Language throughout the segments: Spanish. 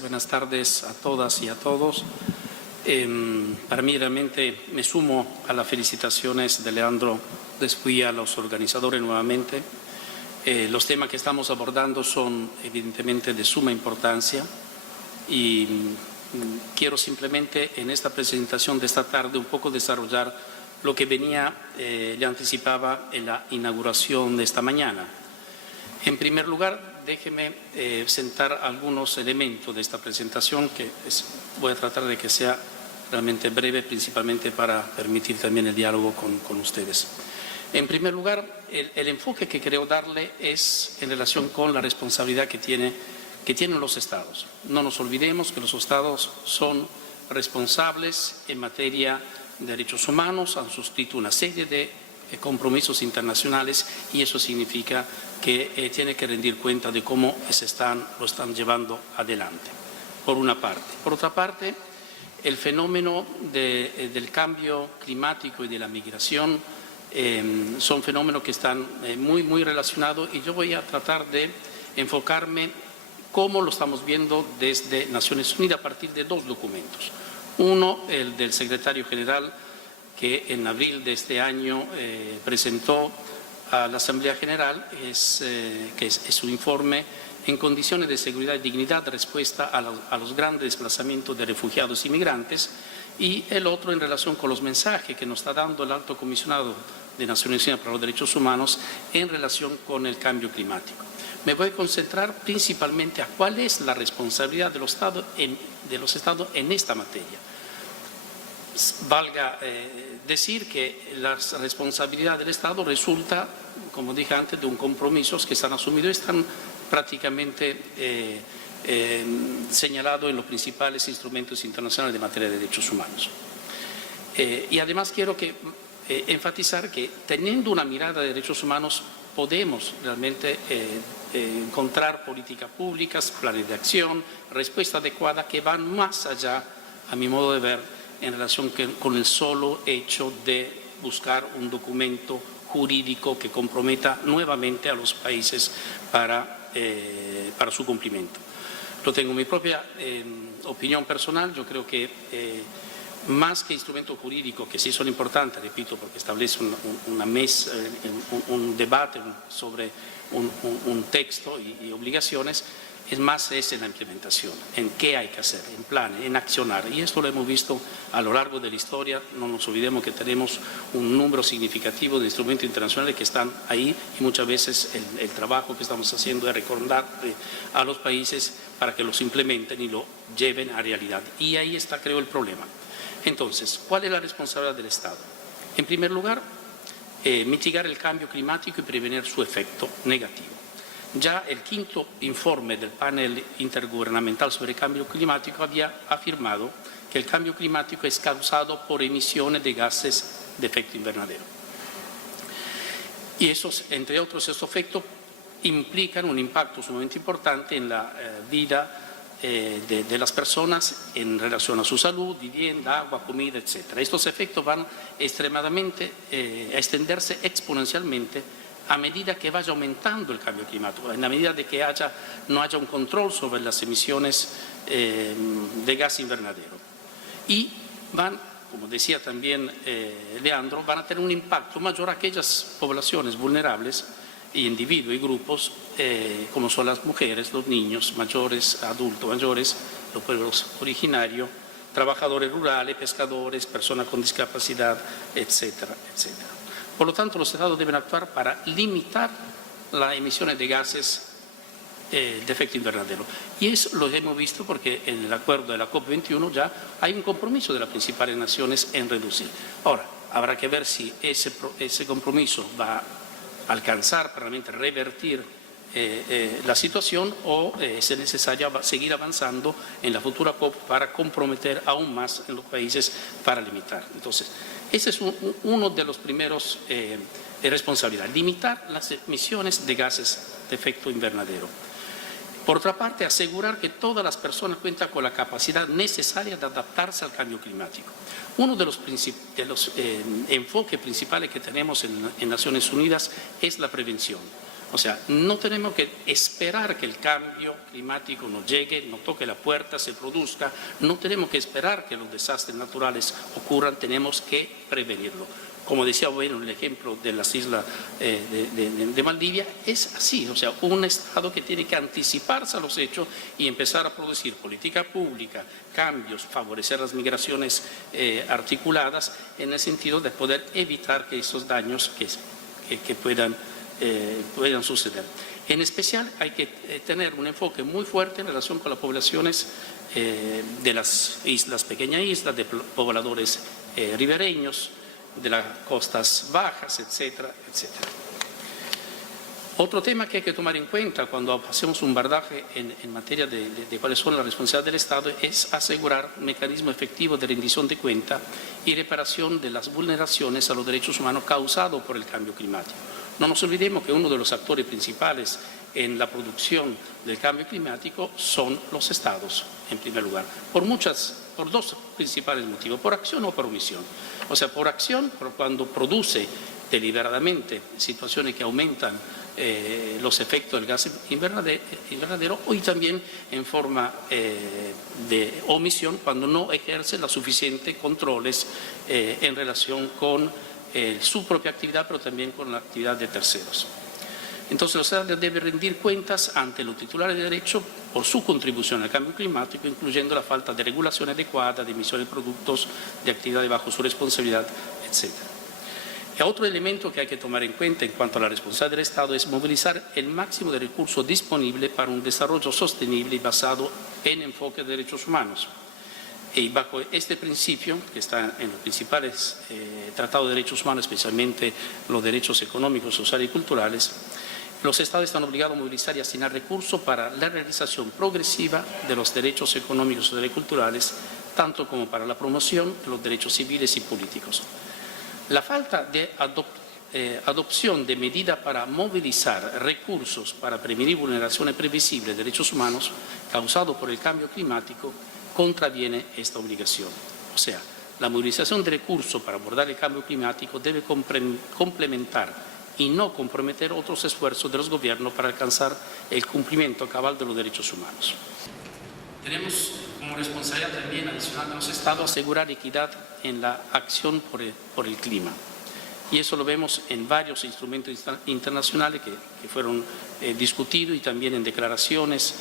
Buenas tardes a todas y a todos. Para mí realmente me sumo a las felicitaciones de Leandro Despuy, a los organizadores nuevamente. Los temas que estamos abordando son evidentemente de suma importancia y quiero simplemente en esta presentación de esta tarde un poco desarrollar lo que ya anticipaba en la inauguración de esta mañana. En primer lugar, déjeme sentar algunos elementos de esta presentación que voy a tratar de que sea realmente breve, principalmente para permitir también el diálogo con ustedes. En primer lugar, el enfoque que creo darle es en relación con la responsabilidad que tienen los Estados. No nos olvidemos que los Estados son responsables en materia de derechos humanos, han suscrito una serie de compromisos internacionales y eso significa que tiene que rendir cuenta de cómo lo están llevando adelante, por una parte. Por otra parte, el fenómeno del cambio climático y de la migración son fenómenos que están muy relacionados y yo voy a tratar de enfocarme cómo lo estamos viendo desde Naciones Unidas a partir de dos documentos. Uno, el del secretario general, que en abril de este año presentó a la Asamblea General, que es su informe en condiciones de seguridad y dignidad, respuesta a los grandes desplazamientos de refugiados y migrantes, y el otro en relación con los mensajes que nos está dando el Alto Comisionado de Naciones Unidas para los Derechos Humanos en relación con el cambio climático. Me voy a concentrar principalmente a cuál es la responsabilidad de los Estados en esta materia. Valga decir que la responsabilidad del Estado resulta, como dije antes, de un compromiso que están asumidos y están prácticamente señalados en los principales instrumentos internacionales de materia de derechos humanos. Y además quiero enfatizar que teniendo una mirada de derechos humanos podemos realmente encontrar políticas públicas, planes de acción, respuesta adecuada que van más allá, a mi modo de ver, en relación con el solo hecho de buscar un documento jurídico que comprometa nuevamente a los países para su cumplimiento. Yo tengo mi propia opinión personal, yo creo que más que instrumentos jurídicos, que sí son importantes, repito, porque establece un debate sobre un texto y obligaciones, es en la implementación, en qué hay que hacer, en planes, en accionar. Y esto lo hemos visto a lo largo de la historia. No nos olvidemos que tenemos un número significativo de instrumentos internacionales que están ahí y muchas veces el trabajo que estamos haciendo es recordar a los países para que los implementen y lo lleven a realidad. Y ahí está, creo, el problema. Entonces, ¿cuál es la responsabilidad del Estado? En primer lugar, mitigar el cambio climático y prevenir su efecto negativo. Ya el quinto informe del panel intergubernamental sobre el cambio climático había afirmado que el cambio climático es causado por emisiones de gases de efecto invernadero. Y entre otros, estos efectos implican un impacto sumamente importante en la vida de las personas en relación a su salud, vivienda, agua, comida, etc. Estos efectos van extremadamente a extenderse exponencialmente a medida que vaya aumentando el cambio climático, en la medida de que no haya un control sobre las emisiones de gas invernadero. Y como decía también Leandro, van a tener un impacto mayor a aquellas poblaciones vulnerables, individuos y grupos, como son las mujeres, los niños mayores, adultos mayores, los pueblos originarios, trabajadores rurales, pescadores, personas con discapacidad, etcétera, etcétera. Por lo tanto, los Estados deben actuar para limitar las emisiones de gases de efecto invernadero. Y eso lo hemos visto porque en el acuerdo de la COP21 ya hay un compromiso de las principales naciones en reducir. Ahora, habrá que ver si ese compromiso va a alcanzar para realmente revertir la situación o es necesario seguir avanzando en la futura COP para comprometer aún más en los países para limitar. Entonces, ese es uno de los primeros responsabilidades, limitar las emisiones de gases de efecto invernadero. Por otra parte, asegurar que todas las personas cuentan con la capacidad necesaria de adaptarse al cambio climático. Uno de los enfoques principales que tenemos en Naciones Unidas es la prevención. O sea, no tenemos que esperar que el cambio climático nos llegue, nos toque la puerta, se produzca. No tenemos que esperar que los desastres naturales ocurran, tenemos que prevenirlo. Como decía bueno el ejemplo de las islas de Maldivia, es así, o sea, un Estado que tiene que anticiparse a los hechos y empezar a producir política pública, cambios, favorecer las migraciones articuladas en el sentido de poder evitar que esos daños que puedan suceder. En especial hay que tener un enfoque muy fuerte en relación con las poblaciones de las islas, pequeñas islas, de pobladores ribereños, de las costas bajas, etcétera, etcétera. Otro tema que hay que tomar en cuenta cuando hacemos un bardaje en materia de cuáles son las responsabilidades del Estado es asegurar mecanismos efectivos de rendición de cuenta y reparación de las vulneraciones a los derechos humanos causados por el cambio climático. No nos olvidemos que uno de los actores principales en la producción del cambio climático son los Estados, en primer lugar, por dos principales motivos, por acción o por omisión. O sea, por acción, cuando produce deliberadamente situaciones que aumentan los efectos del gas invernadero, y también en forma de omisión cuando no ejerce los suficientes controles en relación con su propia actividad, pero también con la actividad de terceros. Entonces, los Estados deben rendir cuentas ante los titulares de derecho por su contribución al cambio climático, incluyendo la falta de regulación adecuada de emisiones de productos de actividades bajo su responsabilidad, etc. Y otro elemento que hay que tomar en cuenta en cuanto a la responsabilidad del Estado es movilizar el máximo de recursos disponibles para un desarrollo sostenible y basado en enfoque de derechos humanos. Y bajo este principio, que está en los principales tratados de derechos humanos, especialmente los derechos económicos, sociales y culturales, los Estados están obligados a movilizar y asignar recursos para la realización progresiva de los derechos económicos, sociales y culturales, tanto como para la promoción de los derechos civiles y políticos. La falta de adopción de medidas para movilizar recursos para prevenir vulneraciones previsibles de derechos humanos causados por el cambio climático contraviene esta obligación. O sea, la movilización de recursos para abordar el cambio climático debe complementar y no comprometer otros esfuerzos de los gobiernos para alcanzar el cumplimiento cabal de los derechos humanos. Tenemos como responsabilidad también adicional de los Estados asegurar equidad en la acción por el clima. Y eso lo vemos en varios instrumentos internacionales que fueron discutidos y también en declaraciones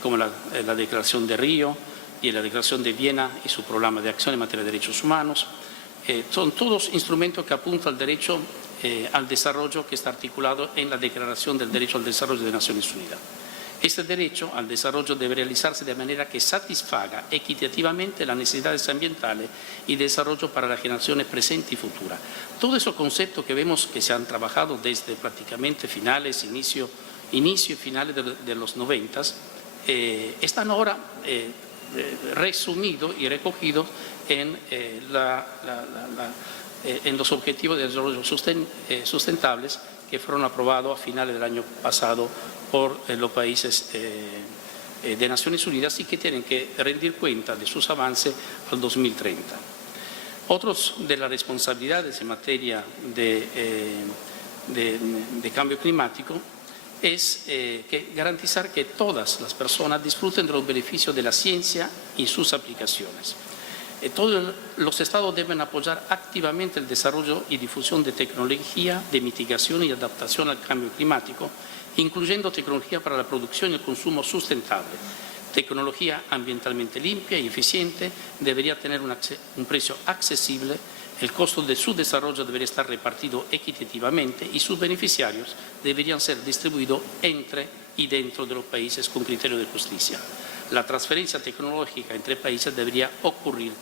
como la Declaración de Río y la Declaración de Viena y su programa de acción en materia de derechos humanos. Son todos instrumentos que apuntan al derecho al desarrollo que está articulado en la Declaración del Derecho al Desarrollo de Naciones Unidas. Este derecho al desarrollo debe realizarse de manera que satisfaga equitativamente las necesidades ambientales y de desarrollo para las generaciones presentes y futuras. Todos esos conceptos que vemos que se han trabajado desde prácticamente inicio y finales de los 90, están ahora resumidos y recogidos en los objetivos de desarrollo sustentables que fueron aprobados a finales del año pasado por los países de Naciones Unidas y que tienen que rendir cuenta de sus avances al 2030. Otros de las responsabilidades en materia de cambio climático es garantizar que todas las personas disfruten de los beneficios de la ciencia y sus aplicaciones. Todos los Estados deben apoyar activamente el desarrollo y difusión de tecnología de mitigación y adaptación al cambio climático, incluyendo tecnología para la producción y el consumo sustentable. Tecnología ambientalmente limpia y eficiente debería tener un precio accesible, el costo de su desarrollo debería estar repartido equitativamente y sus beneficiarios deberían ser distribuidos entre y dentro de los países con criterio de justicia. La transferencia tecnológica entre países debería ocurrir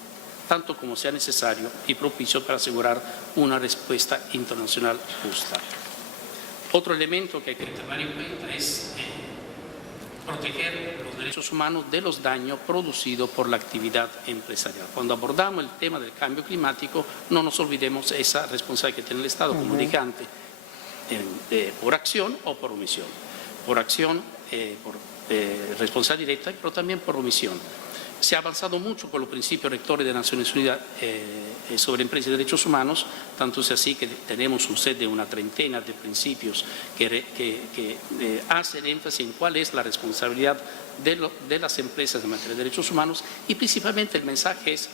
tanto como sea necesario y propicio para asegurar una respuesta internacional justa. Otro elemento que hay que tener en cuenta es proteger los derechos humanos de los daños producidos por la actividad empresarial. Cuando abordamos el tema del cambio climático, no nos olvidemos esa responsabilidad que tiene el Estado, como dije antes, por acción o por omisión. Por acción, por responsabilidad directa, pero también por omisión. Se ha avanzado mucho con los principios rectores de Naciones Unidas sobre empresas y derechos humanos, tanto es así que tenemos un set de una treintena de principios que hacen énfasis en cuál es la responsabilidad de las empresas en materia de derechos humanos, y principalmente el mensaje es: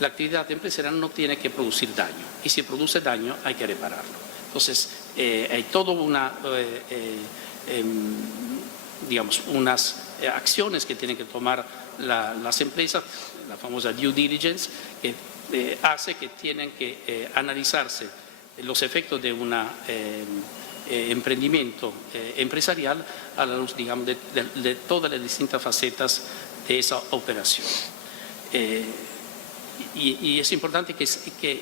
la actividad empresarial no tiene que producir daño, y si produce daño hay que repararlo. Entonces, hay toda digamos, unas acciones que tienen que tomar las empresas, la famosa due diligence, que hace que tienen que analizarse los efectos de un emprendimiento empresarial a la luz, digamos, de todas las distintas facetas de esa operación. Y es importante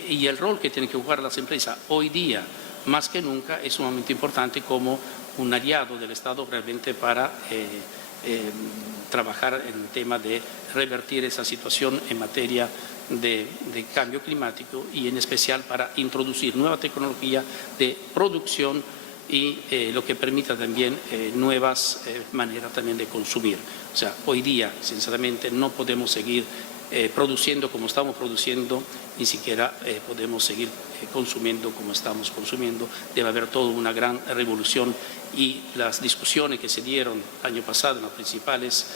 y el rol que tienen que jugar las empresas hoy día, más que nunca, es sumamente importante como un aliado del Estado realmente para trabajar en el tema de revertir esa situación en materia de cambio climático, y en especial para introducir nueva tecnología de producción y lo que permita también nuevas maneras también de consumir. O sea, hoy día, sinceramente, no podemos seguir produciendo como estamos produciendo, ni siquiera podemos seguir consumiendo como estamos consumiendo. Debe haber toda una gran revolución, y las discusiones que se dieron el año pasado en las principales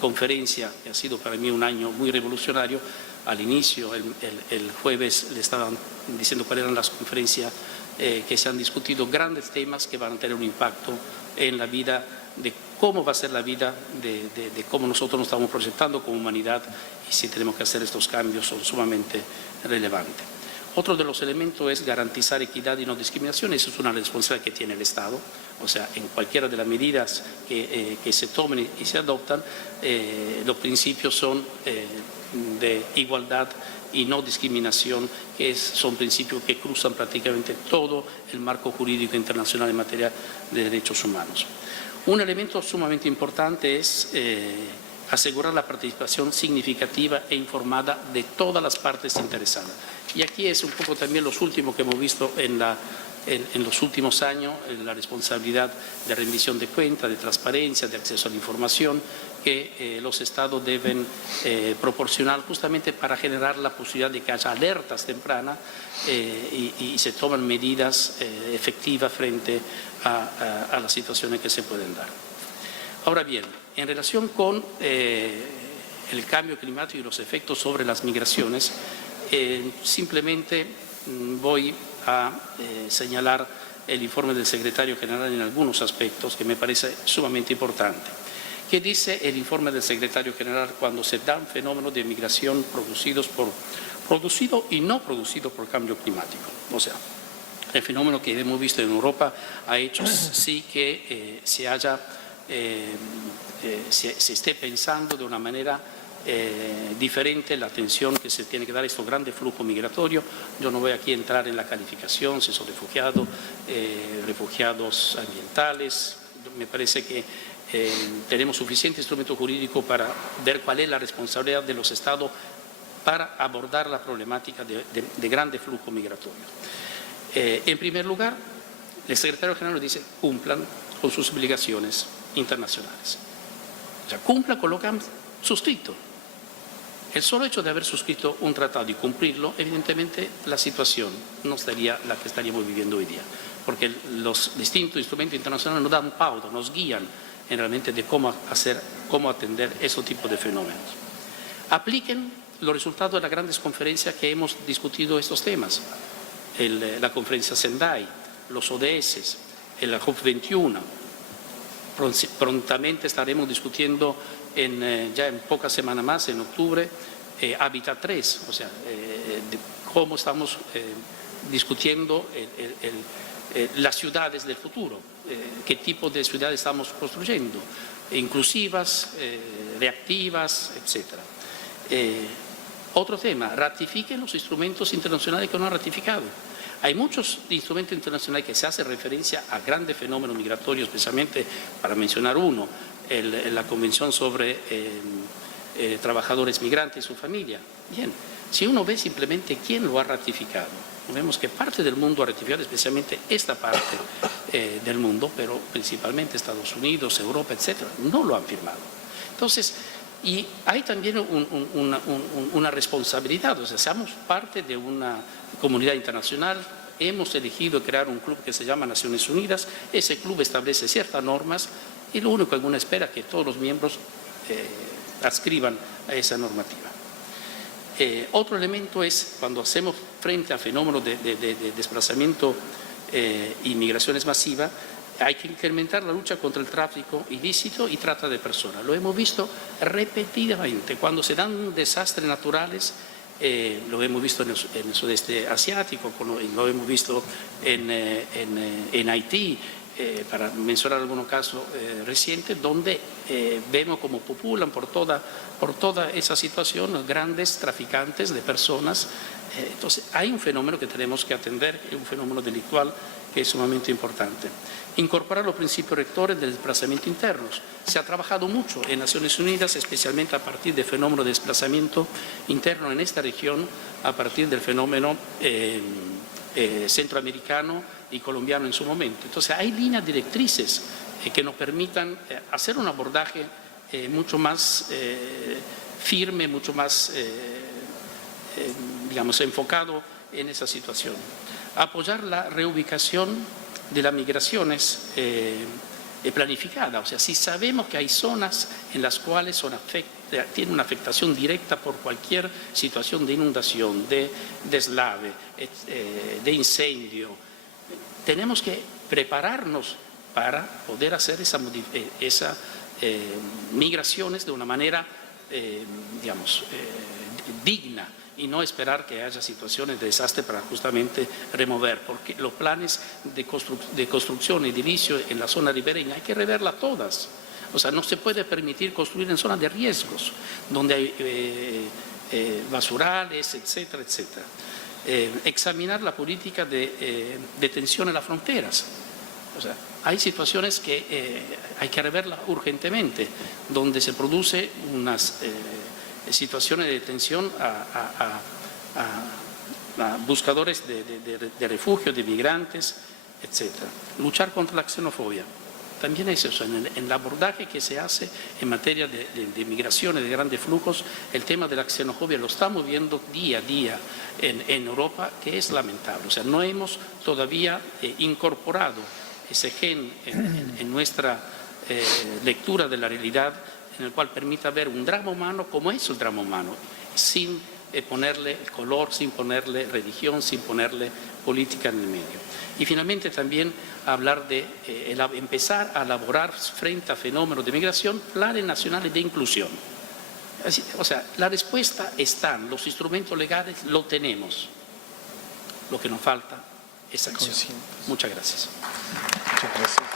conferencias, que ha sido para mí un año muy revolucionario. Al inicio, el jueves, le estaban diciendo cuáles eran las conferencias que se han discutido, grandes temas que van a tener un impacto en la vida, de cómo va a ser la vida, de cómo nosotros nos estamos proyectando como humanidad, y si tenemos que hacer estos cambios son sumamente relevantes. Otro de los elementos es garantizar equidad y no discriminación. Eso es una responsabilidad que tiene el Estado. O sea, en cualquiera de las medidas que se tomen y se adoptan, los principios son de igualdad y no discriminación, que son principios que cruzan prácticamente todo el marco jurídico internacional en materia de derechos humanos. Un elemento sumamente importante es asegurar la participación significativa e informada de todas las partes interesadas. Y aquí es un poco también los últimos que hemos visto en los últimos años, la responsabilidad de rendición de cuentas, de transparencia, de acceso a la información que los Estados deben proporcionar, justamente para generar la posibilidad de que haya alertas tempranas y se tomen medidas efectivas frente a las situaciones que se pueden dar. Ahora bien, en relación con el cambio climático y los efectos sobre las migraciones, simplemente voy a señalar el informe del secretario general en algunos aspectos que me parece sumamente importante. ¿Qué dice el informe del secretario general cuando se dan fenómenos de migración producido y no producido por cambio climático? O sea, el fenómeno que hemos visto en Europa ha hecho sí que se esté pensando de una manera diferente la atención que se tiene que dar a estos grandes flujos migratorios. Yo no voy aquí a entrar en la calificación, si son refugiados, refugiados ambientales. Me parece que tenemos suficiente instrumento jurídico para ver cuál es la responsabilidad de los Estados para abordar la problemática de grandes flujos migratorios. En primer lugar, el secretario general nos dice: cumplan con sus obligaciones internacionales. O sea, cumplan con lo que han suscrito. El solo hecho de haber suscrito un tratado y cumplirlo, evidentemente la situación no sería la que estaríamos viviendo hoy día, porque los distintos instrumentos internacionales nos dan pauta, nos guían realmente de cómo atender ese tipo de fenómenos. Apliquen los resultados de las grandes conferencias que hemos discutido estos temas, la conferencia Sendai, los ODS, la COP21. Prontamente estaremos discutiendo ya en pocas semanas más, en octubre, Hábitat 3, o sea, de cómo estamos discutiendo las ciudades del futuro, qué tipo de ciudades estamos construyendo, inclusivas, reactivas, etc. Otro tema, ratifiquen los instrumentos internacionales que no han ratificado. Hay muchos instrumentos internacionales que se hace referencia a grandes fenómenos migratorios, especialmente, para mencionar uno, la Convención sobre trabajadores migrantes y su familia. Bien, si uno ve simplemente quién lo ha ratificado, vemos que parte del mundo ha ratificado, especialmente esta parte del mundo, pero principalmente Estados Unidos, Europa, etcétera, no lo han firmado. Entonces, Y hay también una responsabilidad, o sea, somos parte de una comunidad internacional, hemos elegido crear un club que se llama Naciones Unidas, ese club establece ciertas normas y lo único que uno espera es que todos los miembros adscriban a esa normativa. Otro elemento es cuando hacemos frente a fenómenos de desplazamiento y migraciones masivas, hay que incrementar la lucha contra el tráfico ilícito y trata de personas. Lo hemos visto repetidamente. Cuando se dan desastres naturales, lo hemos visto en el sudeste asiático, lo hemos visto en Haití, para mencionar algunos casos recientes, donde vemos cómo populan por toda esa situación grandes traficantes de personas. Entonces, hay un fenómeno que tenemos que atender, un fenómeno delictual que es sumamente importante. Incorporar los principios rectores del desplazamiento internos. Se ha trabajado mucho en Naciones Unidas, especialmente a partir del fenómeno de desplazamiento interno en esta región, a partir del fenómeno centroamericano y colombiano en su momento. Entonces, hay líneas directrices que nos permitan hacer un abordaje mucho más firme, mucho más, digamos, enfocado en esa situación. Apoyar la reubicación de las migraciones planificada, o sea, si sabemos que hay zonas en las cuales tienen una afectación directa por cualquier situación de inundación, de deslave, de incendio, tenemos que prepararnos para poder hacer esas migraciones de una manera, digamos, digna, y no esperar que haya situaciones de desastre para justamente remover, porque los planes de construcción edilicio en la zona ribereña hay que reverlas todas. O sea, no se puede permitir construir en zonas de riesgos, donde hay basurales, etcétera, etcétera. Examinar la política de detención en las fronteras. O sea, hay situaciones que hay que reverlas urgentemente, donde se produce unas situaciones de detención a buscadores de refugio, de migrantes, etc. Luchar contra la xenofobia. También es eso, en el abordaje que se hace en materia de migraciones, de grandes flujos, el tema de la xenofobia lo estamos viendo día a día en Europa, que es lamentable. O sea, no hemos todavía incorporado ese gen en nuestra lectura de la realidad, en el cual permita ver un drama humano como es el drama humano, sin ponerle color, sin ponerle religión, sin ponerle política en el medio. Y finalmente también hablar de empezar a elaborar frente a fenómenos de migración planes nacionales de inclusión. O sea, la respuesta está, los instrumentos legales lo tenemos. Lo que nos falta es acción. Muchas gracias. Muchas gracias.